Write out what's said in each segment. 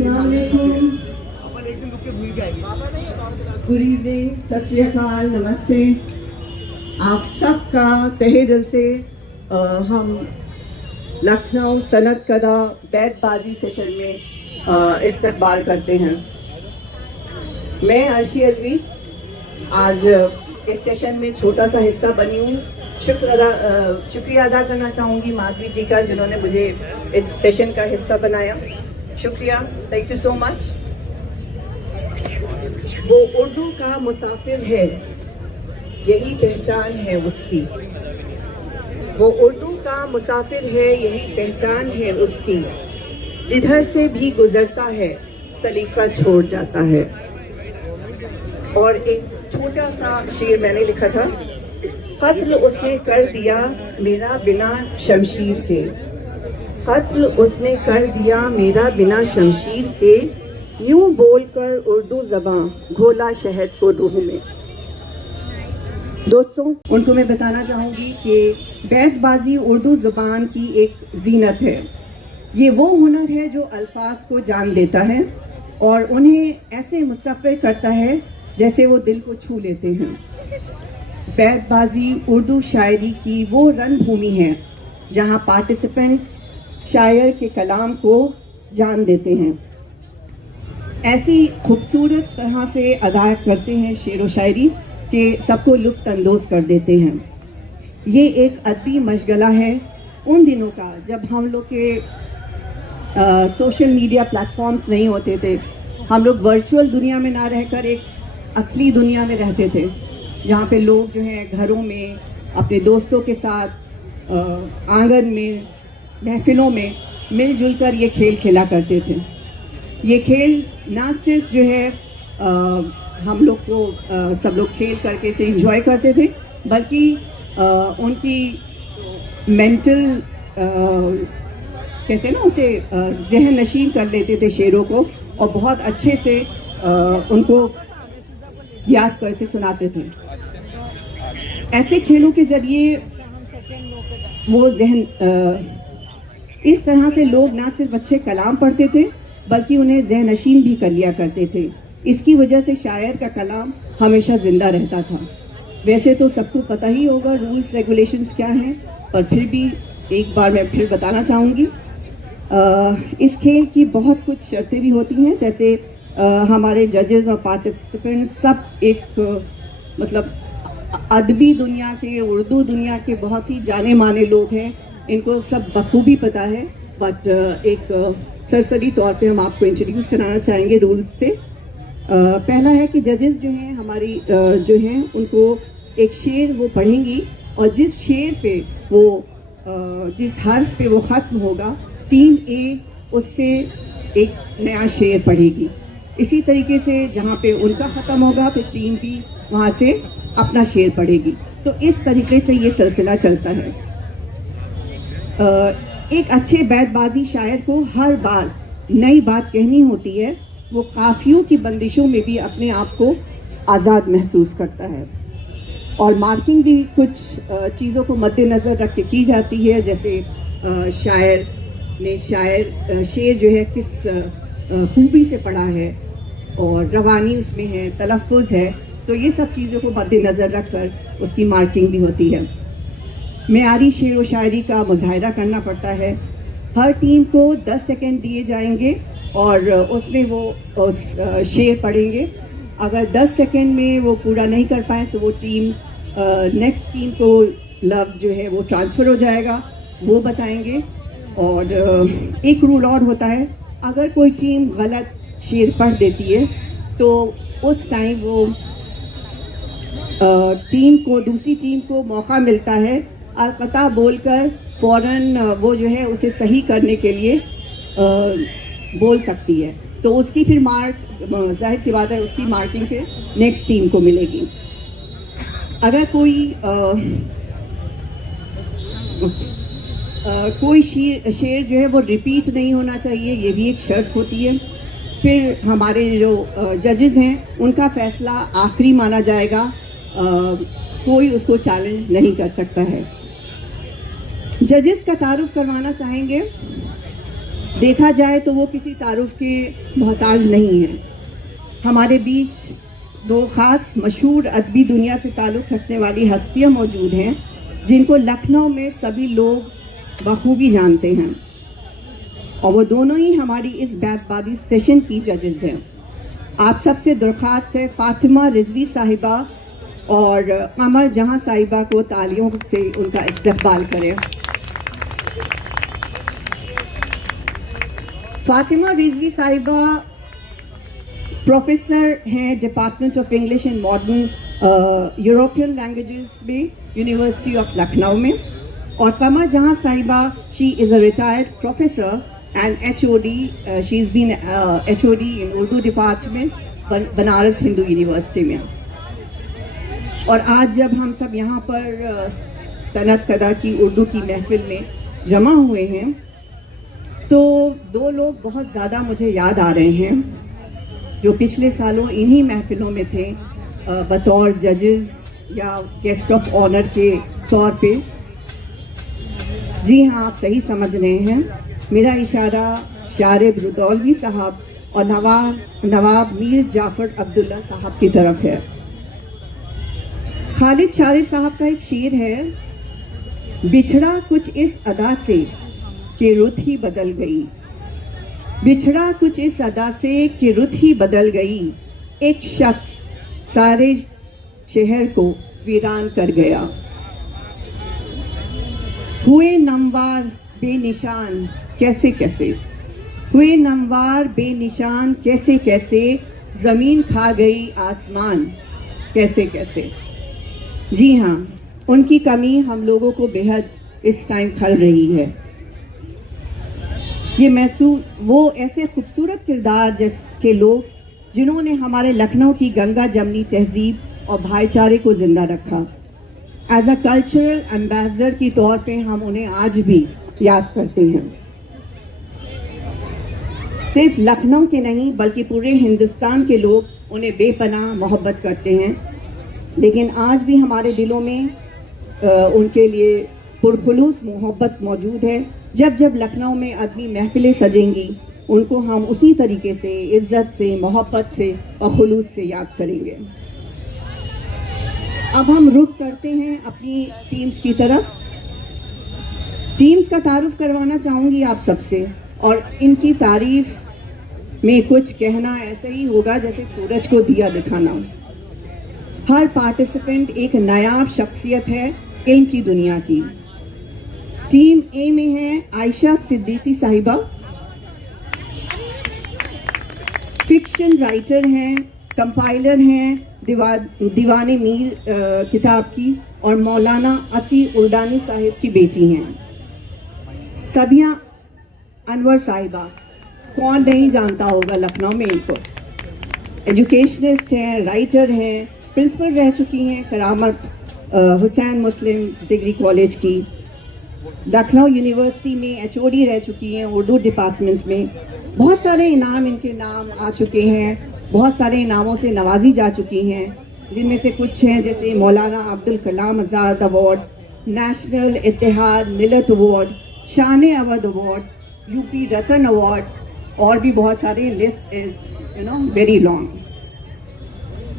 अस्सलाम वालेकुम, good evening, सत श्री अकाल, नमस्ते। आप सबका तहे दिल से हम लखनऊ सनत कदा बैतबाजी सेशन में इस्तकबाल करते हैं। मैं अर्शी अलवी आज इस सेशन में छोटा सा हिस्सा बनी हूँ। शुक्रिया अदा करना चाहूँगी माधवी जी का, जिन्होंने मुझे इस सेशन का हिस्सा बनाया। शुक्रिया, थैंक यू सो मच। वो उर्दू का मुसाफिर है, यही पहचान है उसकी। वो उर्दू का मुसाफिर है, यही पहचान है उसकी। जिधर से भी गुजरता है सलीका छोड़ जाता है। और एक छोटा सा शेर मैंने लिखा था, कत्ल उसने कर दिया मेरा बिना शमशीर के। कत्ल उसने कर दिया मेरा बिना शमशीर के। यूं बोलकर उर्दू ज़बां घोला शहद को रूह में। दोस्तों, उनको मैं बताना चाहूँगी कि बैतबाजी उर्दू ज़बान की एक जीनत है। ये वो हुनर है जो अल्फाज को जान देता है और उन्हें ऐसे मुस्तफ़िर करता है जैसे वो दिल को छू लेते हैं। बैतबाजी उर्दू शायरी की वो रणभूमि है जहाँ पार्टिसिपेंट्स शायर के कलाम को जान देते हैं, ऐसी खूबसूरत तरह से अदा करते हैं शेर व शायरी कि सबको लुफ्त अंदोज़ कर देते हैं। ये एक अदबी मशगला है उन दिनों का जब हम लोग के सोशल मीडिया प्लेटफॉर्म्स नहीं होते थे। हम लोग वर्चुअल दुनिया में ना रहकर एक असली दुनिया में रहते थे, जहाँ पे लोग जो हैं घरों में अपने दोस्तों के साथ आंगन में महफिलों में मिलजुल कर ये खेल खेला करते थे। ये खेल ना सिर्फ जो है हम लोग को सब लोग खेल करके इसे एंजॉय करते थे, बल्कि उनकी मेंटल कहते हैं ना उसे जहन नशीन कर लेते थे शेरों को, और बहुत अच्छे से उनको याद करके सुनाते थे। ऐसे खेलों के जरिए वो जहन इस तरह से लोग ना सिर्फ अच्छे कलाम पढ़ते थे बल्कि उन्हें जहन नशीन भी कर लिया करते थे। इसकी वजह से शायर का कलाम हमेशा ज़िंदा रहता था। वैसे तो सबको पता ही होगा रूल्स रेगुलेशंस क्या हैं, पर फिर भी एक बार मैं फिर बताना चाहूँगी। इस खेल की बहुत कुछ शर्तें भी होती हैं, जैसे हमारे जजेस और पार्टिसिपेंट्स सब एक मतलब अदबी दुनिया के, उर्दू दुनिया के बहुत ही जाने माने लोग हैं। इनको सब बखूबी पता है, बट एक सरसरी तौर पे हम आपको इंट्रोड्यूस कराना चाहेंगे रूल्स से। पहला है कि जजेस जो हैं हमारी जो हैं उनको एक शेर वो पढ़ेंगी, और जिस शेर पे वो जिस हर्फ पे वो ख़त्म होगा, टीम ए उससे एक नया शेर पढ़ेगी। इसी तरीके से जहाँ पे उनका ख़त्म होगा फिर टीम बी वहाँ से अपना शेर पढ़ेगी। तो इस तरीके से ये सिलसिला चलता है। एक अच्छे बैतबाजी शायर को हर बार नई बात कहनी होती है। वो काफियों की बंदिशों में भी अपने आप को आज़ाद महसूस करता है, और मार्किंग भी कुछ चीज़ों को मद्देनज़र रख के की जाती है, जैसे शायर ने शेर जो है किस खूबी से पढ़ा है, और रवानी उसमें है, तलफ़ुज़ है। तो ये सब चीज़ों को मद्देनज़र रख कर उसकी मार्किंग भी होती है। मेयारी शेर व शायरी का मुज़ाहिरा करना पड़ता है। हर टीम को 10 सेकंड दिए जाएंगे और उसमें वो उस शेर पढ़ेंगे। अगर 10 सेकंड में वो पूरा नहीं कर पाए तो वो टीम नेक्स्ट टीम को लफ्ज़ जो है वो ट्रांसफ़र हो जाएगा, वो बताएंगे। और एक रूल और होता है, अगर कोई टीम गलत शेर पढ़ देती है तो उस टाइम वो दूसरी टीम को मौका मिलता है अलकता बोलकर फ़ौरन वो जो है उसे सही करने के लिए बोल सकती है। तो उसकी फिर मार्क, जाहिर सी बात है, उसकी मार्किंग फिर नेक्स्ट टीम को मिलेगी। अगर कोई शेर जो है वो रिपीट नहीं होना चाहिए, ये भी एक शर्त होती है। फिर हमारे जो जजेस हैं उनका फ़ैसला आखिरी माना जाएगा, कोई उसको चैलेंज नहीं कर सकता है। जजेस का तारुफ करवाना चाहेंगे। देखा जाए तो वो किसी तारुफ के मोहताज नहीं है। हमारे बीच दो ख़ास मशहूर अदबी दुनिया से ताल्लुक़ रखने वाली हस्तियाँ मौजूद हैं जिनको लखनऊ में सभी लोग बखूबी जानते हैं, और वो दोनों ही हमारी इस बैतबादी सेशन की जजेस हैं। आप सबसे दरख्वास्त है फातिमा रिजवी साहिबा और कमर जहां साहिबा को तालियों से उनका इस्तकबाल करें। फातिमा रिजवी साहिबा प्रोफेसर हैं department of English and modern European languages में यूनिवर्सिटी ऑफ लखनऊ में, और कमर जहां साहिबा she is a retired professor and HOD, she's been HOD in Urdu department Banaras Hindu university में। और आज जब हम सब यहाँ पर तनत कदा की उर्दू की महफिल में जमा हुए हैं तो दो लोग बहुत ज़्यादा मुझे याद आ रहे हैं जो पिछले सालों इन्हीं महफिलों में थे बतौर जजेस या गेस्ट ऑफ ऑनर के तौर पे। जी हाँ, आप सही समझ रहे हैं, मेरा इशारा शारिब रुदौलवी साहब और नवाब मीर जाफ़र अब्दुल्ला साहब की तरफ है। खालिद शारिब साहब का एक शेर है, बिछड़ा कुछ इस अदा से कि रुत ही बदल गई, बिछड़ा कुछ इस अदा से कि रुत ही बदल गई, एक शख्स सारे शहर को वीरान कर गया। हुए नमवार बेनिशान कैसे कैसे, हुए नमवार बेनिशान कैसे कैसे, ज़मीन खा गई आसमान कैसे कैसे। जी हाँ, उनकी कमी हम लोगों को बेहद इस टाइम खल रही है। ये महसूस वो ऐसे खूबसूरत किरदार के लोग जिन्होंने हमारे लखनऊ की गंगा जमनी तहजीब और भाईचारे को ज़िंदा रखा। एज अ कल्चरल एम्बेसडर की तौर पे हम उन्हें आज भी याद करते हैं। सिर्फ लखनऊ के नहीं बल्कि पूरे हिंदुस्तान के लोग उन्हें बेपनाह मोहब्बत करते हैं, लेकिन आज भी हमारे दिलों में उनके लिए पुरखुलूस मोहब्बत मौजूद है। जब जब लखनऊ में अदबी महफिलें सजेंगी उनको हम उसी तरीके से, इज़्ज़त से, मोहब्बत से और खुलूस से याद करेंगे। अब हम रुख करते हैं अपनी टीम्स की तरफ। टीम्स का तारुफ करवाना चाहूँगी आप सबसे, और इनकी तारीफ में कुछ कहना ऐसे ही होगा जैसे सूरज को दिया दिखाना। हर पार्टिसिपेंट एक नायाब शख्सियत है इल्म की दुनिया की। टीम ए में है आयशा सिद्दीकी साहिबा, फिक्शन राइटर हैं, कंपाइलर हैं दीवाने मीर किताब की, और मौलाना अती उल्दानी साहिब की बेटी हैं। सबिया अनवर साहिबा, कौन नहीं जानता होगा लखनऊ में इनको। एजुकेशनिस्ट हैं, राइटर हैं, प्रिंसिपल रह चुकी हैं करामत हुसैन मुस्लिम डिग्री कॉलेज की, लखनऊ यूनिवर्सिटी में HOD रह चुकी हैं उर्दू डिपार्टमेंट में। बहुत सारे इनाम इनके नाम आ चुके हैं, बहुत सारे इनामों से नवाजी जा चुकी हैं, जिनमें से कुछ हैं जैसे मौलाना अब्दुल कलाम आज़ाद अवार्ड, नेशनल इत्तेहाद मिलत अवार्ड, शान अवध अवार्ड, UP रतन अवार्ड, और भी बहुत सारे। List is very long.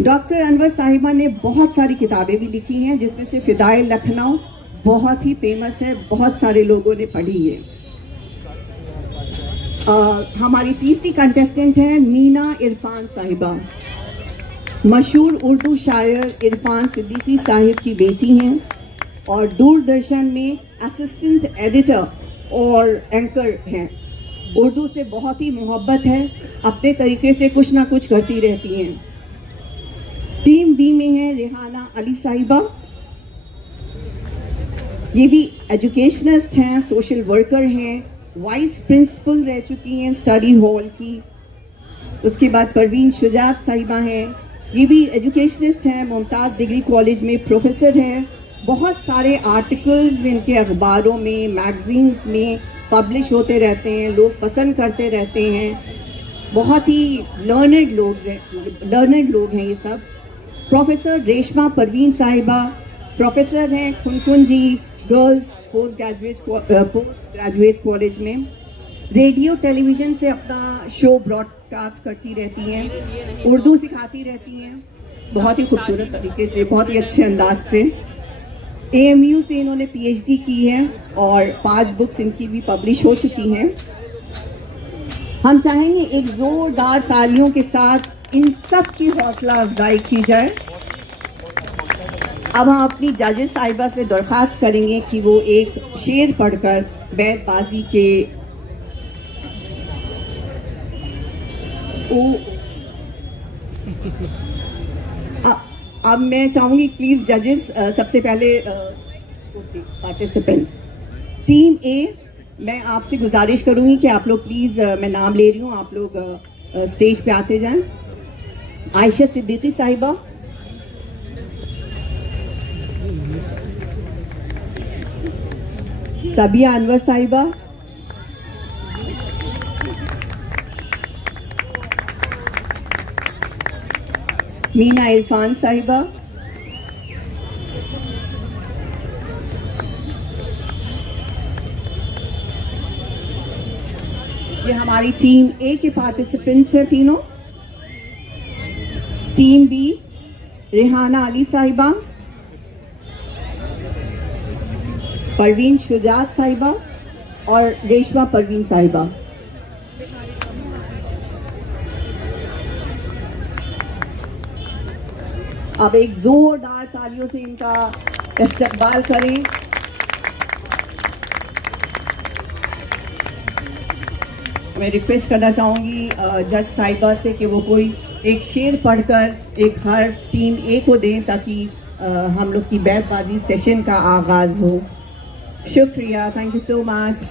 Doctor Anwar साहिबा ने बहुत सारी किताबें भी लिखी हैं जिसमें से फ़िदाए लखनऊ बहुत ही फेमस है, बहुत सारे लोगों ने पढ़ी है। हमारी तीसरी कंटेस्टेंट हैं मीना इरफान साहिबा, मशहूर उर्दू शायर इरफान सिद्दीकी साहिब की बेटी हैं और दूरदर्शन में असिस्टेंट एडिटर और एंकर हैं। उर्दू से बहुत ही मोहब्बत है, अपने तरीके से कुछ ना कुछ करती रहती हैं। टीम बी में है रेहाना अली साहिबा, ये भी एजुकेशनिस्ट हैं, सोशल वर्कर हैं, वाइस प्रिंसिपल रह चुकी हैं स्टडी हॉल की। उसके बाद परवीन शुजात साहिबा हैं, ये भी एजुकेशनिस्ट हैं, मुमताज़ डिग्री कॉलेज में प्रोफेसर हैं। बहुत सारे आर्टिकल्स इनके अखबारों में, मैगजीन्स में पब्लिश होते रहते हैं, लोग पसंद करते रहते हैं। बहुत ही लर्नड लोग हैं ये सब। प्रोफेसर रेशमा परवीन साहिबा प्रोफेसर हैं खुनकुन जी गर्ल्स पोस्ट ग्रेजुएट कॉलेज में। रेडियो टेलीविज़न से अपना शो ब्रॉडकास्ट करती रहती हैं, उर्दू सिखाती रहती हैं बहुत ही खूबसूरत तरीके से, बहुत ही अच्छे अंदाज से। AMU से इन्होंने PhD की है और 5 बुक्स इनकी भी पब्लिश हो चुकी हैं। हम चाहेंगे एक ज़ोरदार तालियों के साथ इन सब की हौसला अफजाई की जाए। अब हम अपनी जजेस साहिबा से दरख्वास्त करेंगे कि वो एक शेर पढ़कर बैतबाजी के अब मैं चाहूँगी प्लीज़ जजेस, सबसे पहले पार्टिसिपेंट्स टीम A, मैं आपसे गुजारिश करूँगी कि आप लोग प्लीज़, मैं नाम ले रही हूँ, आप लोग स्टेज पे आते जाएं। आयशा सिद्दीकी साहिबा, सबिया अनवर साहिबा, मीना इरफान साहिबा, ये हमारी टीम A के पार्टिसिपेंट्स हैं तीनों। टीम B, रेहाना अली साहिबा, परवीन शुजात साहिबा और रेशमा परवीन साहिबा। अब एक जोरदार तालियों से इनका इस्तकबाल करें। मैं रिक्वेस्ट करना चाहूँगी जज साहिबा से कि वो कोई एक शेर पढ़कर एक हर टीम A को दें ताकि हम लोग की बैतबाजी सेशन का आगाज़ हो। शुक्रिया, थैंक यू सो मच।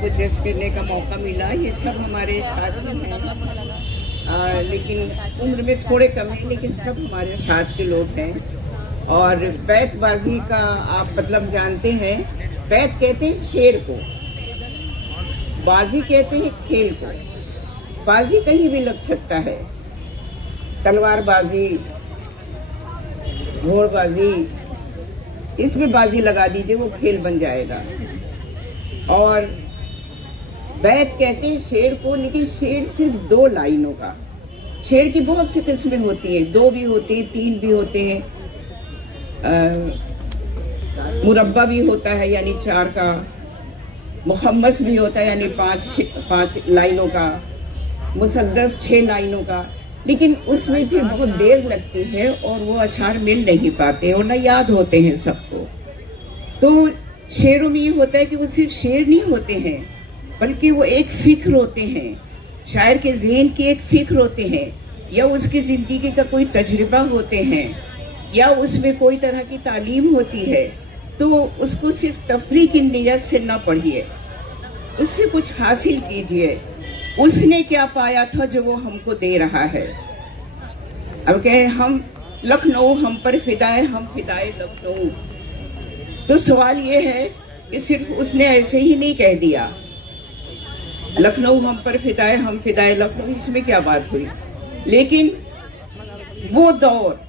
को जज करने का मौका मिला, ये सब हमारे साथ ही हैं, लेकिन उम्र में थोड़े कम हैं, लेकिन सब हमारे साथ के लोग हैं। और बैतबाजी का आप मतलब जानते हैं, बैत कहते हैं शेर को, बाजी कहते हैं खेल को। बाजी कहीं भी लग सकता है, तलवारबाजी, घोड़बाजी, इसमें बाजी लगा दीजिए, वो खेल बन जाएगा। और बैत कहते हैं शेर को, लेकिन शेर सिर्फ 2 लाइनों का। शेर की बहुत सी किस्में होती हैं, 2 भी होते हैं, 3 भी होते हैं, मुरब्बा भी होता है यानी 4 का, मुहम्मस भी होता है यानी 5 लाइनों का, मुसद्दस 6 लाइनों का। लेकिन उसमें फिर बहुत देर लगती है और वो अशार मिल नहीं पाते और न याद होते हैं सबको। तो शेरों में ये होता है कि वो सिर्फ शेर नहीं होते हैं, बल्कि वो एक फ़िक्र होते हैं, शायर के ज़हन की एक फ़िक्र होते हैं, या उसकी ज़िंदगी का कोई तजुर्बा होते हैं, या उसमें कोई तरह की तालीम होती है। तो उसको सिर्फ तफरी की नियत से न पढ़िए, उससे कुछ हासिल कीजिए। उसने क्या पाया था जो वो हमको दे रहा है। अब कहे हम लखनऊ हम पर फिदाए, हम फिदाए लखनऊ। तो सवाल ये है कि सिर्फ उसने ऐसे ही नहीं कह दिया लखनऊ हम पर फिदाए, हम फिदाए लखनऊ, इसमें क्या बात हुई। लेकिन वो दौर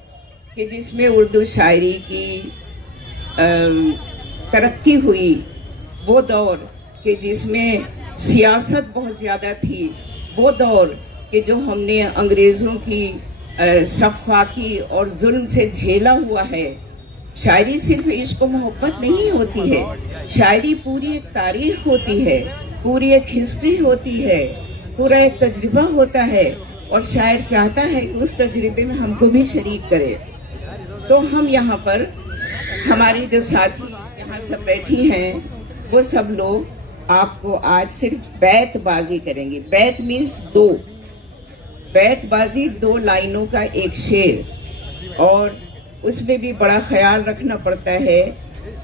कि जिसमें उर्दू शायरी की तरक्की हुई, वो दौर कि जिसमें सियासत बहुत ज़्यादा थी, वो दौर कि जो हमने अंग्रेज़ों की सफ़ाकी और जुल्म से झेला हुआ है। शायरी सिर्फ इश्क मोहब्बत नहीं होती है, शायरी पूरी एक तारीख़ होती है, पूरी एक हिस्ट्री होती है, पूरा एक तजुर्बा होता है, और शायर चाहता है कि उस तजुर्बे में हमको भी शरीक करे। तो हम यहाँ पर हमारी जो साथी यहाँ सब बैठी हैं, वो सब लोग आपको आज सिर्फ बैतबाजी करेंगे। बैत मीन्स 2, बैतबाजी 2 लाइनों का एक शेर, और उसमें भी बड़ा ख्याल रखना पड़ता है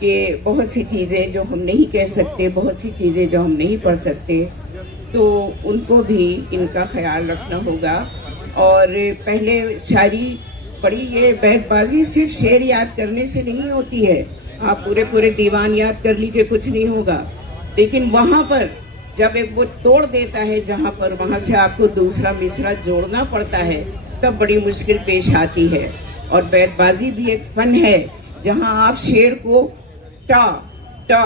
कि बहुत सी चीज़ें जो हम नहीं कह सकते, बहुत सी चीज़ें जो हम नहीं पढ़ सकते, तो उनको भी इनका ख्याल रखना होगा। और पहले शायरी पढ़ी, ये बैतबाजी सिर्फ शेर याद करने से नहीं होती है। आप पूरे पूरे दीवान याद कर लीजिए, कुछ नहीं होगा, लेकिन वहाँ पर जब एक वो तोड़ देता है जहाँ पर, वहाँ से आपको दूसरा मिसरा जोड़ना पड़ता है, तब बड़ी मुश्किल पेश आती है। और बैतबाजी भी एक फन है जहाँ आप शेर को टा टा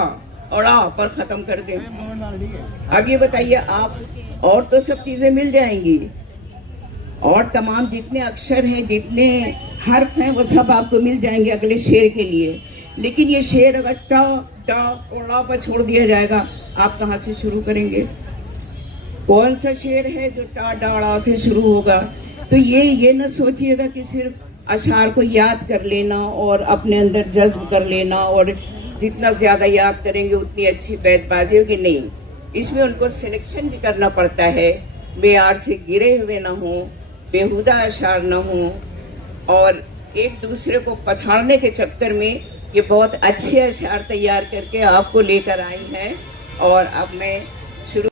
और आ पर ख़त्म कर दें। अब ये बताइए आप, और तो सब चीज़ें मिल जाएंगी, और तमाम जितने अक्षर हैं, जितने हर्फ हैं, वो सब आपको मिल जाएंगे अगले शेर के लिए। लेकिन ये शेर अगर टा टा और आ पर छोड़ दिया जाएगा, आप कहाँ से शुरू करेंगे? कौन सा शेर है जो टा डाड़ा से शुरू होगा? तो ये न सोचिएगा कि सिर्फ अशार को याद कर लेना और अपने अंदर जज्ब कर लेना, और जितना ज़्यादा याद करेंगे उतनी अच्छी बैतबाजी होगी। नहीं, इसमें उनको सिलेक्शन भी करना पड़ता है, मेयार से गिरे हुए ना हों, बेहुदा अशार ना हों, और एक दूसरे को पछाड़ने के चक्कर में ये बहुत अच्छे अशार तैयार करके आपको लेकर आई हैं। और अब मैं